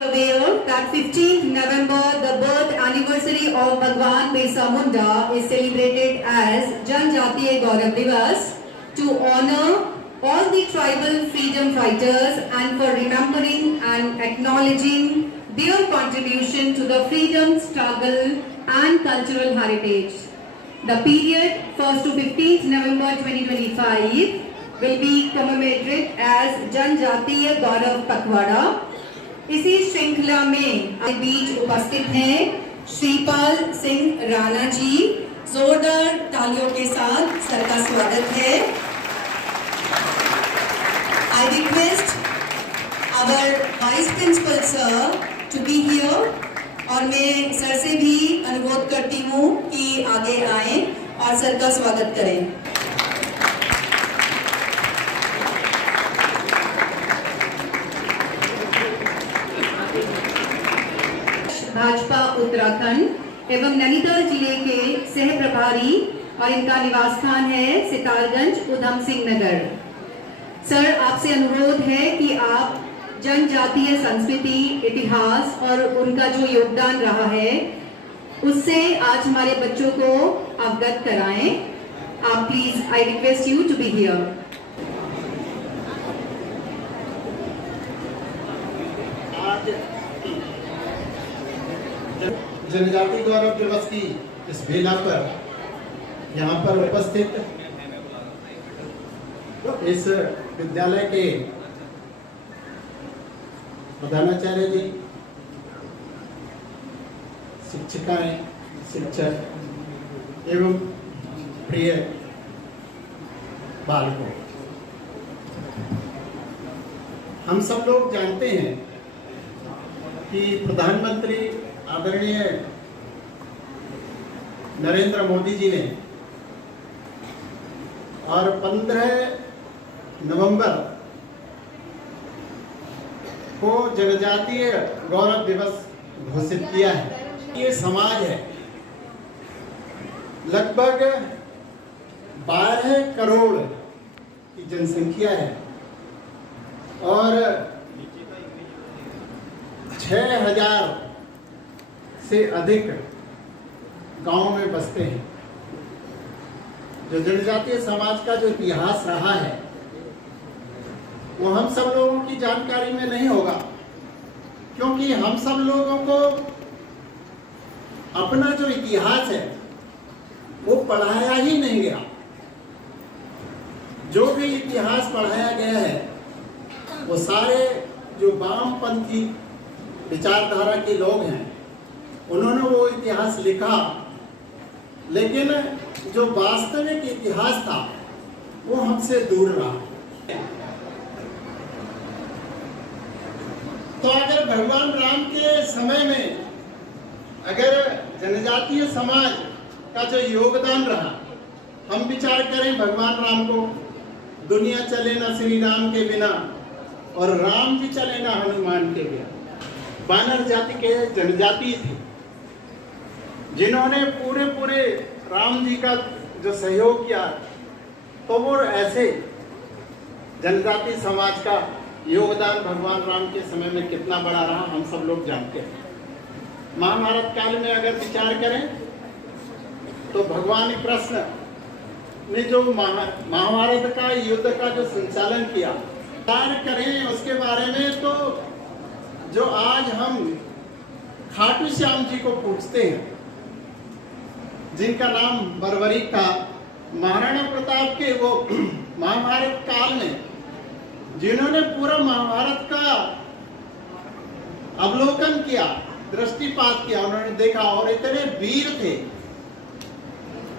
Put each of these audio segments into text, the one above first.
Aware that 15th November, the birth anniversary of Bhagwan Birsa Munda is celebrated as Janjatiya Gaurav Divas to honor all the tribal freedom fighters and for remembering and acknowledging their contribution to the freedom struggle and cultural heritage. The period 1st to 15th November 2025 will be commemorated as Janjatiya Gaurav Pakhwada. इसी श्रृंखला में आज बीच उपस्थित हैं श्रीपाल सिंह राणा जी। जोरदार तालियों के साथ सर का स्वागत है। I request our Vice Principal sir to be here और मैं सर से भी अनुरोध करती हूँ कि आगे आएं और सर का स्वागत करें। भाजपा उत्तराखंड एवं नैनीताल जिले के सह प्रभारी और इनका निवास स्थान है सितारगंज उधम सिंह नगर। सर, आपसे अनुरोध है कि आप जनजातीय संस्कृति, इतिहास और उनका जो योगदान रहा है उससे आज हमारे बच्चों को अवगत कराएं। आप please, I request you to be here. जनजाति गौरव दिवस की इस बेला पर यहाँ पर उपस्थित इस विद्यालय के प्रधानाचार्य जी, शिक्षिकाएं, शिक्षक एवं प्रिय बालकों, हम सब लोग जानते हैं कि प्रधानमंत्री आदरणीय नरेंद्र मोदी जी ने और 15 नवंबर को जनजातीय गौरव दिवस घोषित किया है। ये समाज है, लगभग 12 करोड़ की जनसंख्या है और 6000 से अधिक गांव में बसते हैं। जो जनजातीय समाज का जो इतिहास रहा है वो हम सब लोगों की जानकारी में नहीं होगा, क्योंकि हम सब लोगों को अपना जो इतिहास है वो पढ़ाया ही नहीं गया। जो भी इतिहास पढ़ाया गया है वो सारे जो वामपंथी विचारधारा के लोग हैं उन्होंने वो इतिहास लिखा, लेकिन जो वास्तविक इतिहास था वो हमसे दूर रहा। तो अगर भगवान राम के समय में अगर जनजातीय समाज का जो योगदान रहा, हम विचार करें भगवान राम को, दुनिया चले ना श्री राम के बिना और राम जी चले ना हनुमान के बिना। वानर जाति के जनजाति थे जिन्होंने पूरे राम जी का जो सहयोग किया, तो वो ऐसे जनजाति समाज का योगदान भगवान राम के समय में कितना बड़ा रहा हम सब लोग जानते हैं। महाभारत काल में अगर विचार करें तो भगवान कृष्ण ने जो महाभारत का युद्ध का जो संचालन किया, विचार करें उसके बारे में, तो जो आज हम खाटू श्याम जी को पूछते हैं, जिनका नाम बर्बरी का, महाराणा प्रताप के वो महाभारत काल में जिन्होंने पूरा महाभारत का अवलोकन किया, दृष्टिपात किया, उन्होंने देखा और इतने वीर थे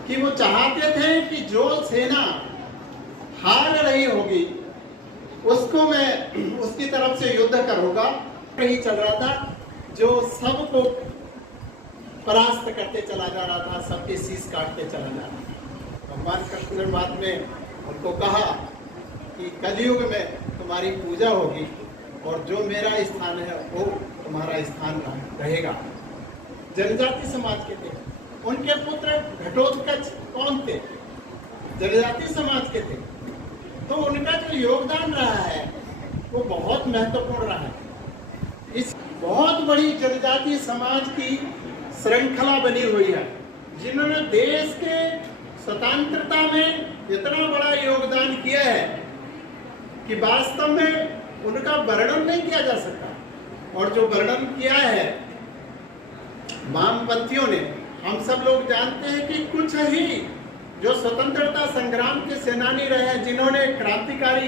कि वो चाहते थे कि जो सेना हार रही होगी उसको मैं उसकी तरफ से युद्ध करूंगा। ही चल रहा था, जो सबको परास्त करते चला जा रहा था, सबके शीश काटते चला जा रहा था। भगवान कृष्ण ने बाद में उनको कहा कि कलयुग में तुम्हारी पूजा होगी और जो मेरा स्थान है वो तुम्हारा स्थान रहेगा। जनजाति समाज के थे, उनके पुत्र घटोत्कच कौन थे? जनजाति समाज के थे। तो उनका जो योगदान रहा है वो बहुत महत्वपूर्ण रहा है। इस बहुत बड़ी जनजातीय समाज की श्रृंखला बनी हुई है, जिन्होंने देश के स्वतंत्रता में इतना बड़ा योगदान किया है कि वास्तव में उनका वर्णन नहीं किया जा सकता। और जो वर्णन किया है वामपंथियों ने, हम सब लोग जानते हैं कि कुछ ही जो स्वतंत्रता संग्राम के सेनानी रहे हैं, जिन्होंने क्रांतिकारी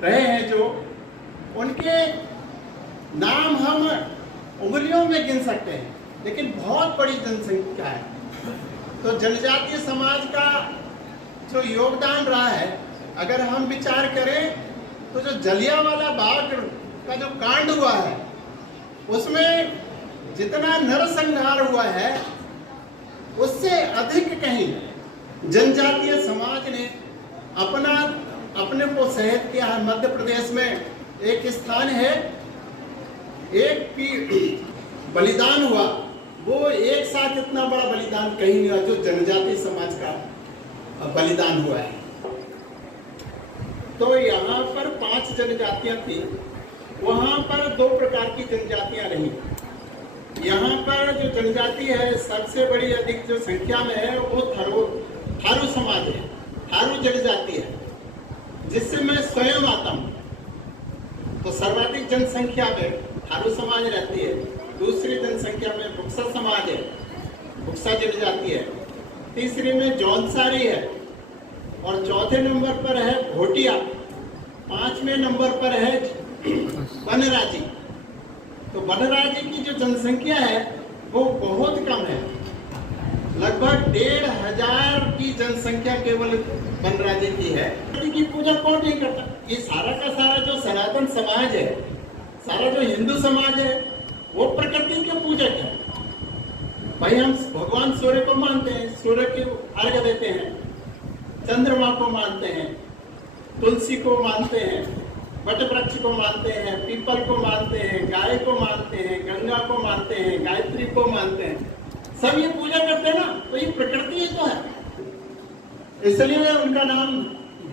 रहे हैं, जो उनके नाम हम उंगलियों में गिन सकते हैं, लेकिन बहुत बड़ी जनसंख्या है। तो जनजातीय समाज का जो योगदान रहा है, अगर हम विचार करें तो जो जलियांवाला बाग का जो कांड हुआ है, उसमें जितना नरसंहार हुआ है, उससे अधिक कहीं जनजातीय समाज ने अपने को शहीद किया है। मध्य प्रदेश में एक स्थान है, एक की बलिदान हुआ, वो एक साथ इतना बड़ा बलिदान कहीं नहीं हुआ जो जनजातीय समाज का बलिदान हुआ है। तो यहाँ पर 5 जनजातियां थी, वहां पर 2 प्रकार की जनजातियां रही। यहाँ पर जो जनजाति है सबसे बड़ी अधिक जो संख्या में है वो थारू समाज है, थारू जनजाति है, जिससे मैं स्वयं आता हूँ। तो सर्वाधिक जनसंख्या में थारू समाज रहती है, दूसरी जनसंख्या में बुक्सा समाज है, बुक्सा जनजाति है, तीसरी में जौनसारी है, और चौथे नंबर पर है भोटिया, 5वें नंबर पर है बनराजी। तो बनराजी की जो जनसंख्या है वो बहुत कम है, लगभग 1500 की जनसंख्या केवल बनराजी की है। की पूजा कौन नहीं करता? ये सारा का सारा जो सनातन समाज है, सारा जो हिंदू समाज है, वो प्रकृति के पूजक है। भाई हम भगवान सूर्य को मानते हैं, सूर्य की अर्घ्य देते हैं, चंद्रमा को मानते हैं, तुलसी को मानते हैं, वट वृक्ष को मानते हैं, पीपल को मानते हैं, गाय को मानते हैं, गंगा को मानते हैं, गायत्री को मानते हैं, सब ये पूजा करते हैं ना। तो ये प्रकृति ही तो है, इसलिए उनका नाम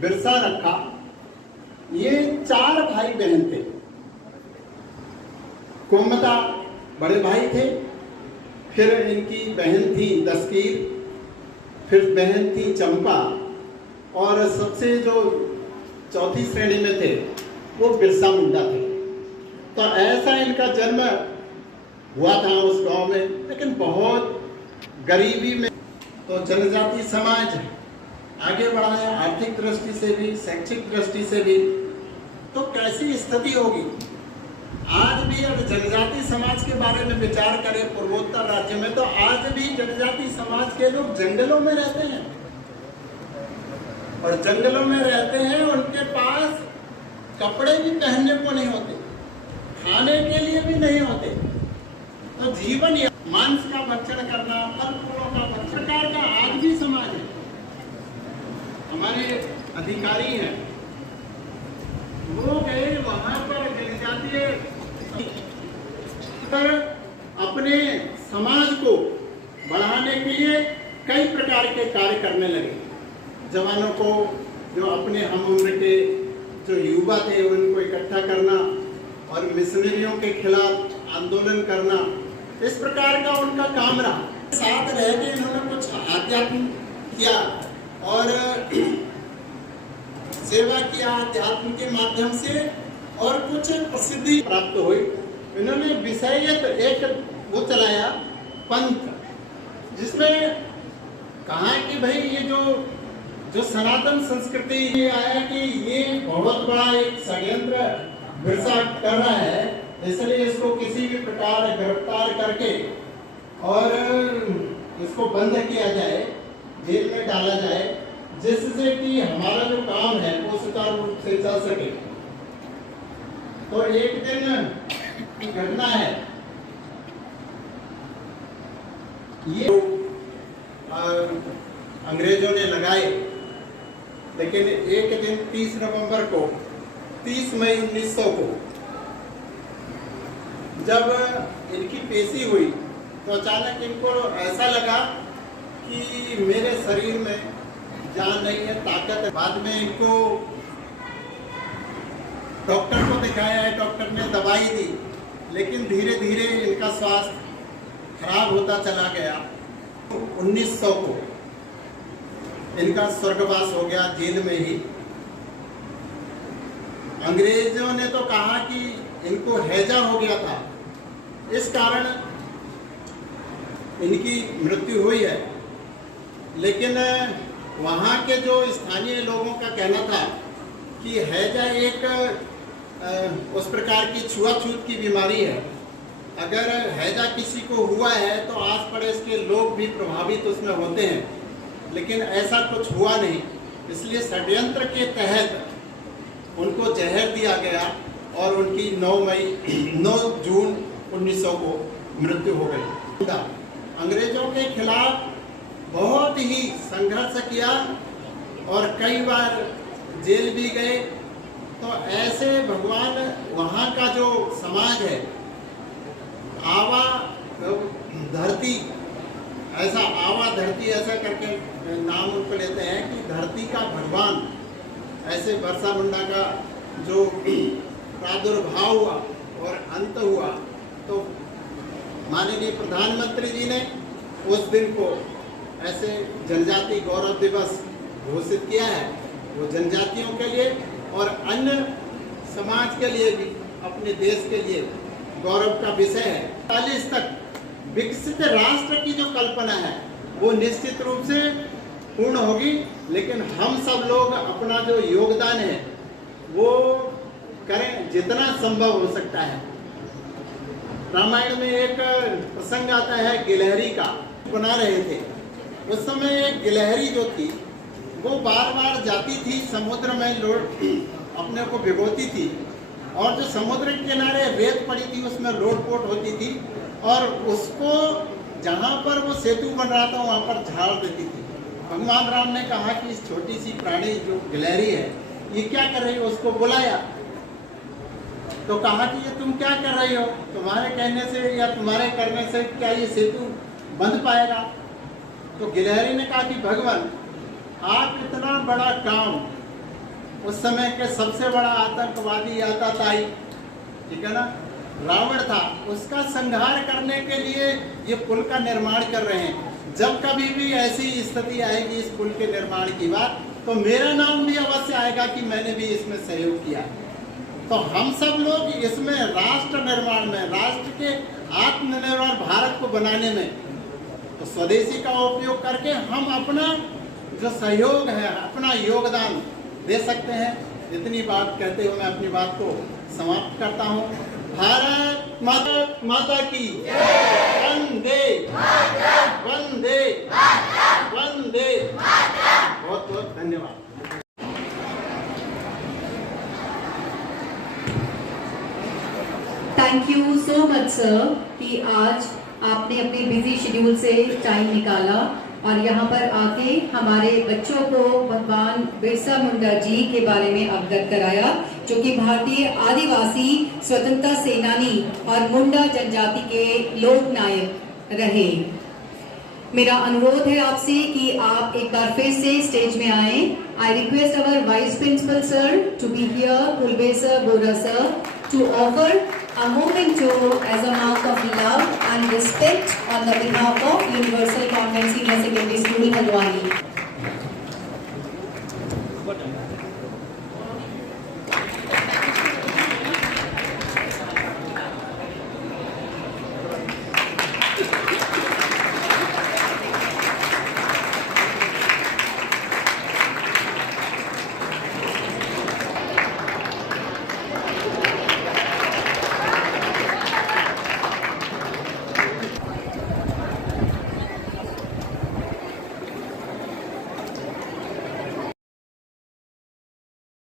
बिरसा रखा। ये 4 भाई बहन थे। कोमता बड़े भाई थे, फिर इनकी बहन थी दस्कीर, फिर बहन थी चंपा, और सबसे जो चौथी श्रेणी में थे वो बिरसा मुंडा थे। तो ऐसा इनका जन्म हुआ था उस गांव में, लेकिन बहुत गरीबी में। तो जनजातीय समाज आगे बढ़ा है, आर्थिक दृष्टि से भी, शैक्षिक दृष्टि से भी। तो कैसी स्थिति होगी आज भी? अगर जनजातीय समाज के बारे में विचार करें पूर्वोत्तर राज्य में, तो आज भी जनजातीय समाज के लोग जंगलों में रहते हैं, और जंगलों में रहते हैं, उनके पास कपड़े भी पहनने को नहीं होते, खाने के लिए भी नहीं होते। तो जीवन मांस का भक्षण करना, फल फूलों का भक्षण का आज भी समाज है। हमारे अधिकारी हैं, वो गए वहां पर जनजातीय पर अपने समाज को बढ़ाने के लिए कई प्रकार के कार्य करने लगे। जवानों को, जो अपने हम उम्र के जो युवा थे, उनको इकट्ठा करना और मिशनरियों के खिलाफ आंदोलन करना, इस प्रकार का उनका काम रहा। साथ रह के इन्होंने कुछ अध्यात्म किया और सेवा किया अध्यात्म के माध्यम से, और कुछ प्रसिद्धि प्राप्त हुई। इन्होंने विषयत एक वो चलाया पंथ, जिसमें कहा कि भाई ये जो सनातन संस्कृति ये आया कि ये बहुत बड़ा एक षड्यंत्र बिरसा कर रहा है, इसलिए इसको किसी भी प्रकार गिरफ्तार करके और इसको बंद किया जाए, जेल में डाला जाए, जिससे कि हमारा जो काम है वो सुचारू रूप से चल सके। तो एक दिन की घटना है, ये अंग्रेजों ने लगाए, लेकिन एक दिन 30 नवंबर को, 30 मई 1900 को जब इनकी पेशी हुई, तो अचानक इनको ऐसा लगा कि मेरे शरीर में जान नहीं है, ताकत है। बाद में इनको डॉक्टर को दिखाया है, डॉक्टर ने दवाई दी, लेकिन धीरे धीरे इनका स्वास्थ्य खराब होता चला गया। 1900 को इनका स्वर्गवास हो गया जेल में ही। अंग्रेजों ने तो कहा कि इनको हैजा हो गया था, इस कारण इनकी मृत्यु हुई है। लेकिन वहाँ के जो स्थानीय लोगों का कहना था कि हैजा एक उस प्रकार की छुआछूत की बीमारी है। अगर हैजा किसी को हुआ है तो आस पड़ोस के लोग भी प्रभावित उसमें होते हैं, लेकिन ऐसा कुछ हुआ नहीं। इसलिए षड्यंत्र के तहत उनको जहर दिया गया और उनकी 9 जून 1900 को मृत्यु हो गई। अंग्रेजों के खिलाफ बहुत ही संघर्ष किया और कई बार जेल भी गए। तो ऐसे भगवान वहाँ का जो समाज है, आवा धरती ऐसा करके नाम उनको लेते हैं कि धरती का भगवान। ऐसे बिरसा मुंडा का जो प्रादुर्भाव हुआ और अंत हुआ, तो माननीय प्रधानमंत्री जी ने उस दिन को ऐसे जनजाति गौरव दिवस घोषित किया है। वो जनजातियों के लिए और अन्य समाज के लिए भी, अपने देश के लिए गौरव का विषय है। 40 तक विकसित राष्ट्र की जो कल्पना है वो निश्चित रूप से पूर्ण होगी, लेकिन हम सब लोग अपना जो योगदान है वो करें जितना संभव हो सकता है। रामायण में एक प्रसंग आता है गिलहरी का, बना रहे थे। उस समय एक गिलहरी जो थी वो बार बार जाती थी समुद्र में, अपने को भिगोती थी, और जो समुद्र के किनारे रेत पड़ी थी उसमें लोटपोट होती थी, और उसको जहाँ पर वो सेतु बन रहा था वहाँ पर झाड़ देती थी। भगवान राम ने कहा कि इस छोटी सी प्राणी जो गिलहरी है ये क्या कर रही है, उसको बुलाया। तो कहा कि ये तुम क्या कर रही हो, तुम्हारे कहने से या तुम्हारे करने से क्या ये सेतु बंध पाएगा। तो गिलहरी ने कहा कि भगवान, आप इतना बड़ा काम, उस समय के सबसे बड़ा आतंकवादी आताताई, ठीक है ना, रावण था, उसका संहार करने के लिए ये पुल का निर्माण कर रहे हैं। जब कभी भी ऐसी स्थिति आएगी इस पुल के निर्माण की बात, तो मेरा नाम भी अवश्य आएगा कि मैंने भी इसमें सहयोग किया। तो हम सब लोग इसमें राष्ट्र निर्माण में, राष्ट्र के आत्मनिर्भर भारत को बनाने में, तो स्वदेशी का उपयोग करके हम अपना जो सहयोग है, अपना योगदान दे सकते हैं। इतनी बात कहते हुए मैं अपनी बात को समाप्त करता हूँ। भारत माता की वंदे वंदे वंदे। बहुत बहुत धन्यवाद। Thank you so much sir कि आज आपने अपने बिजी शेड्यूल से टाइम निकाला और यहाँ पर आके हमारे बच्चों को भगवान बिरसा मुंडा जी के बारे में अवगत कराया, जो कि भारतीय आदिवासी स्वतंत्रता सेनानी और मुंडा जनजाति के लोक नायक रहे। मेरा अनुरोध है आपसे कि आप एक बार फिर से स्टेज में आए। I request our vice principal sir to be here, Kulbe sir, Bora sir, to offer a memento as a mark of love and respect on the behalf of Universal Convent Senior Secondary School, Haldwani.